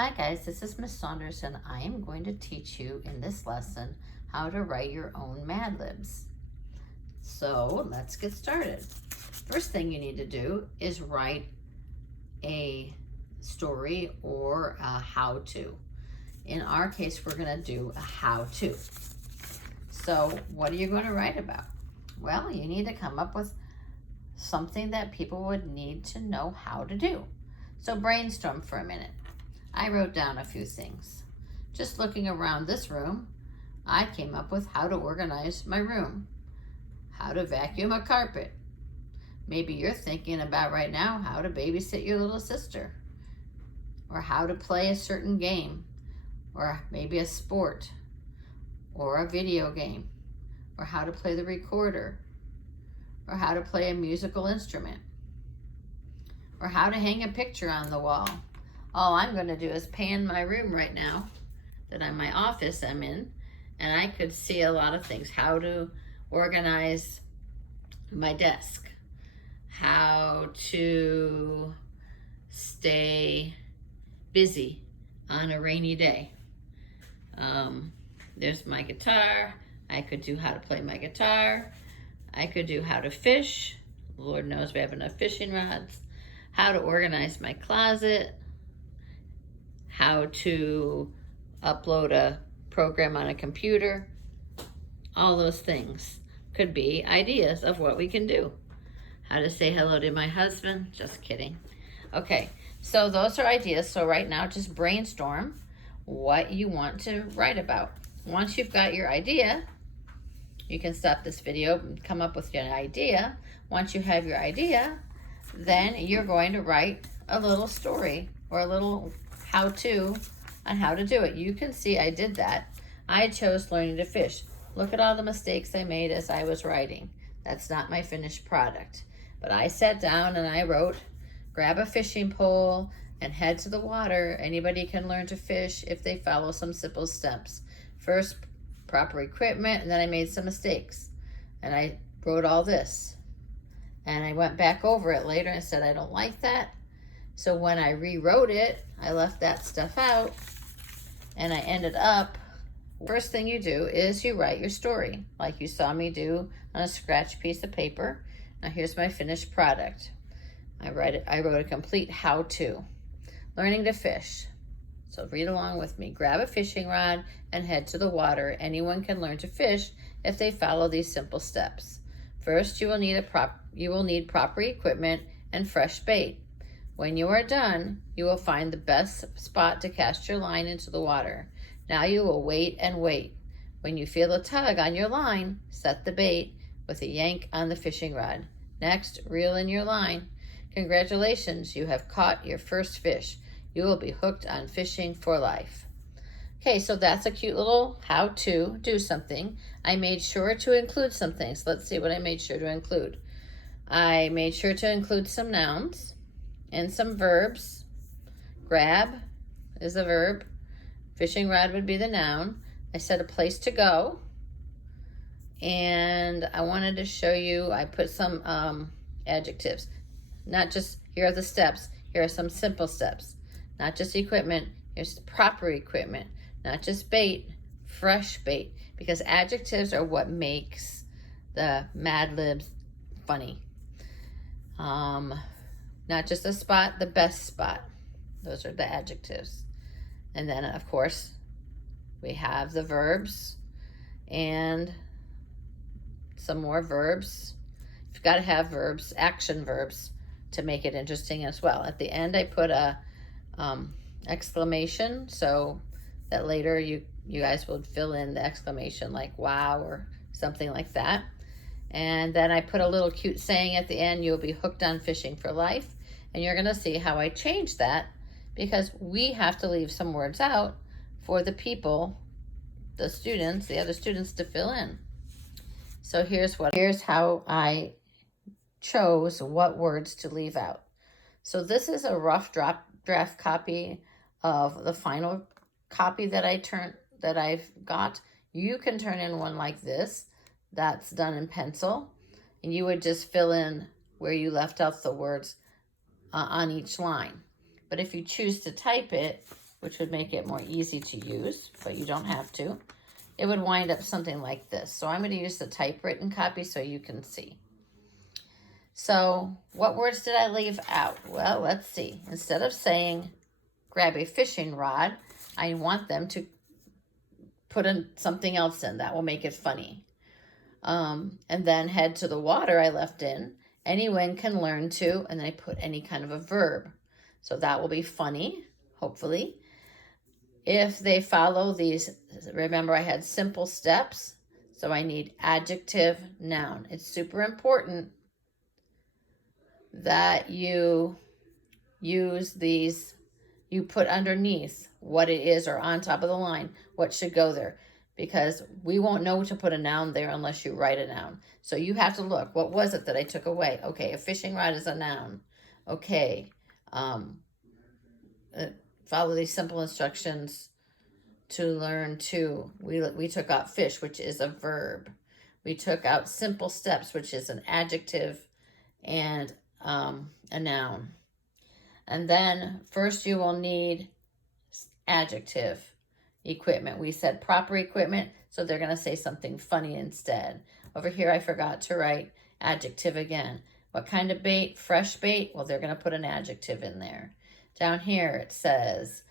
Hi guys, this is Miss Saunders and I am going to teach you in this lesson how to write your own Mad Libs. So let's get started. First thing you need to do is write a story or a how-to. In our case, we're going to do a how-to. So what are you going to write about? Well, you need to come up with something that people would need to know how to do. So brainstorm for a minute. I wrote down a few things. Just looking around this room, I came up with how to organize my room, how to vacuum a carpet. Maybe you're thinking about right now how to babysit your little sister, or how to play a certain game, or maybe a sport, or a video game, or how to play the recorder, or how to play a musical instrument, or how to hang a picture on the wall. All I'm going to do is pan my room right now that I'm my office I'm in, and I could see a lot of things. How to organize my desk, how to stay busy on a rainy day. There's my guitar. I could do how to play my guitar. I could do how to fish. Lord knows we have enough fishing rods. How to organize my closet. How to upload a program on a computer. All those things could be ideas of what we can do. How to say hello to my husband. Just kidding. Okay, so those are ideas. So right now, just brainstorm what you want to write about. Once you've got your idea, you can stop this video and come up with your idea. Once you have your idea, then you're going to write a little story or a little how-to on how to do it. You can see I did that. I chose learning to fish. Look at all the mistakes I made as I was writing. That's not my finished product. But I sat down and I wrote, grab a fishing pole and head to the water. Anybody can learn to fish if they follow some simple steps. First, proper equipment, and then I made some mistakes. And I wrote all this. And I went back over it later and said, I don't like that. So when I rewrote it, I left that stuff out, and I ended up, first thing you do is you write your story, like you saw me do on a scratch piece of paper. Now here's my finished product. I wrote a complete how-to. Learning to fish. So read along with me. Grab a fishing rod and head to the water. Anyone can learn to fish if they follow these simple steps. First, you will need proper equipment and fresh bait. When you are done, you will find the best spot to cast your line into the water. Now you will wait and wait. When you feel a tug on your line, set the bait with a yank on the fishing rod. Next, reel in your line. Congratulations, you have caught your first fish. You will be hooked on fishing for life. Okay, so that's a cute little how to do something. I made sure to include some things. Let's see what I made sure to include. I made sure to include some nouns and some verbs. Grab is a verb. Fishing rod would be the noun. I said a place to go. And I wanted to show you, I put some adjectives. Not just, here are the steps. Here are some simple steps. Not just equipment, here's the proper equipment. Not just bait, fresh bait. Because adjectives are what makes the Mad Libs funny. Not just a spot, the best spot. Those are the adjectives. And then, of course, we have the verbs and some more verbs. You've got to have verbs, action verbs, to make it interesting as well. At the end, I put a exclamation so that later you guys will fill in the exclamation like wow or something like that. And then I put a little cute saying at the end, you'll be hooked on fishing for life. And you're gonna see how I changed that because we have to leave some words out for the people, the students, the other students to fill in. So here's how I chose what words to leave out. So this is a rough draft copy of the final copy that I've got. You can turn in one like this that's done in pencil, and you would just fill in where you left out the words on each line. But if you choose to type it, which would make it more easy to use, but you don't have to. It would wind up something like this. So I'm going to use the typewritten copy so you can see. So what words did I leave out? Well, let's see. Instead of saying grab a fishing rod, I want them to put in something else in that will make it funny. And then head to the water I left in. Anyone can learn to, and then I put any kind of a verb. So that will be funny, hopefully. If they follow these, remember I had simple steps, so I need adjective, noun. It's super important that you use these, you put underneath what it is or on top of the line, what should go there. Because we won't know to put a noun there unless you write a noun. So you have to look, what was it that I took away? Okay, a fishing rod is a noun. Okay, follow these simple instructions to learn to. We took out fish, which is a verb. We took out simple steps, which is an adjective and a noun. And then first you will need adjective. Equipment. We said proper equipment, so they're going to say something funny instead. Over here, I forgot to write adjective again. What kind of bait? Fresh bait? Well, they're going to put an adjective in there. Down here, it says,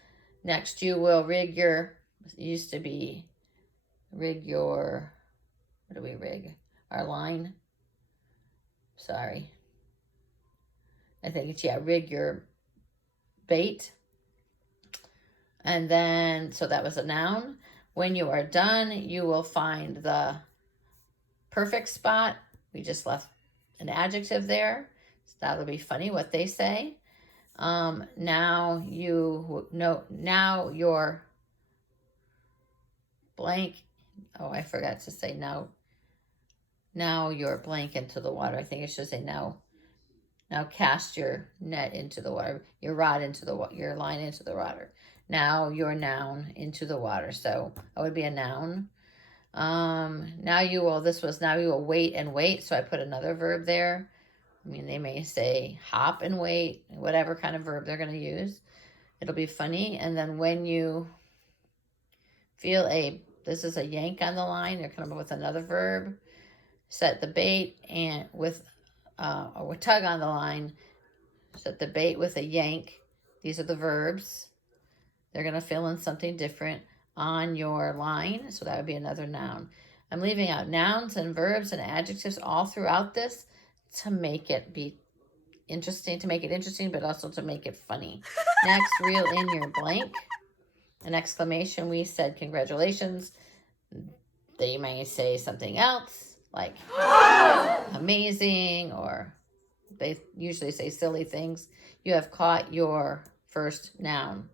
next you will rig your, it used to be rig your, what do we rig? Our line? Sorry. I think it's, yeah, rig your bait. And then, so that was a noun. When you are done, you will find the perfect spot. We just left an adjective there. So that'll be funny what they say. Now you know, now your blank. Oh, I forgot to say now you're blank into the water. I think it should say now cast your net into the water, your rod into the water, your line into the water. Now your noun into the water. So that would be a noun. Now you will, this was now you will wait and wait. So I put another verb there. I mean, they may say hop and wait, whatever kind of verb they're going to use. It'll be funny. And then when you feel this is a yank on the line, they're coming up with another verb. Set the bait and with a tug on the line. Set the bait with a yank. These are the verbs. They're going to fill in something different on your line. So that would be another noun. I'm leaving out nouns and verbs and adjectives all throughout this to make it be interesting, but also to make it funny. Next, reel in your blank. An exclamation. We said congratulations. They may say something else like amazing, or they usually say silly things. You have caught your first noun.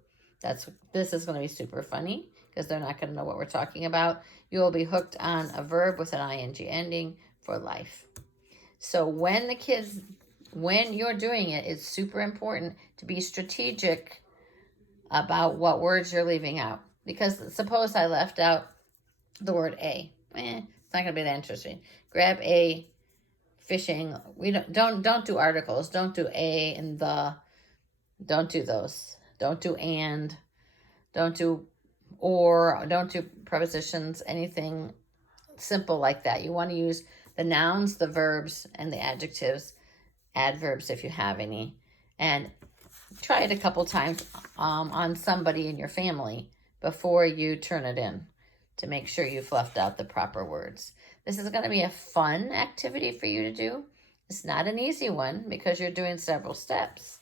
This is going to be super funny because they're not going to know what we're talking about. You will be hooked on a verb with an ing ending for life. So when you're doing it, it's super important to be strategic about what words you're leaving out. Because suppose I left out the word a. It's not going to be that interesting. Grab a fishing. We don't do articles. Don't do a and the. Don't do those. Don't do and. Don't do or. Don't do prepositions. Anything simple like that. You want to use the nouns, the verbs, and the adjectives, adverbs if you have any. And try it a couple times on somebody in your family before you turn it in to make sure you've left out the proper words. This is going to be a fun activity for you to do. It's not an easy one because you're doing several steps.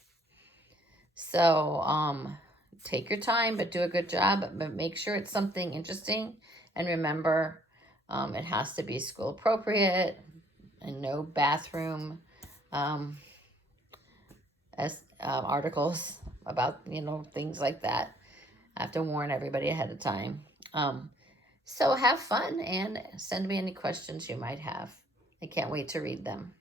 So take your time, but do a good job. But make sure it's something interesting. And remember, it has to be school appropriate and no bathroom articles about, things like that. I have to warn everybody ahead of time. So have fun and send me any questions you might have. I can't wait to read them.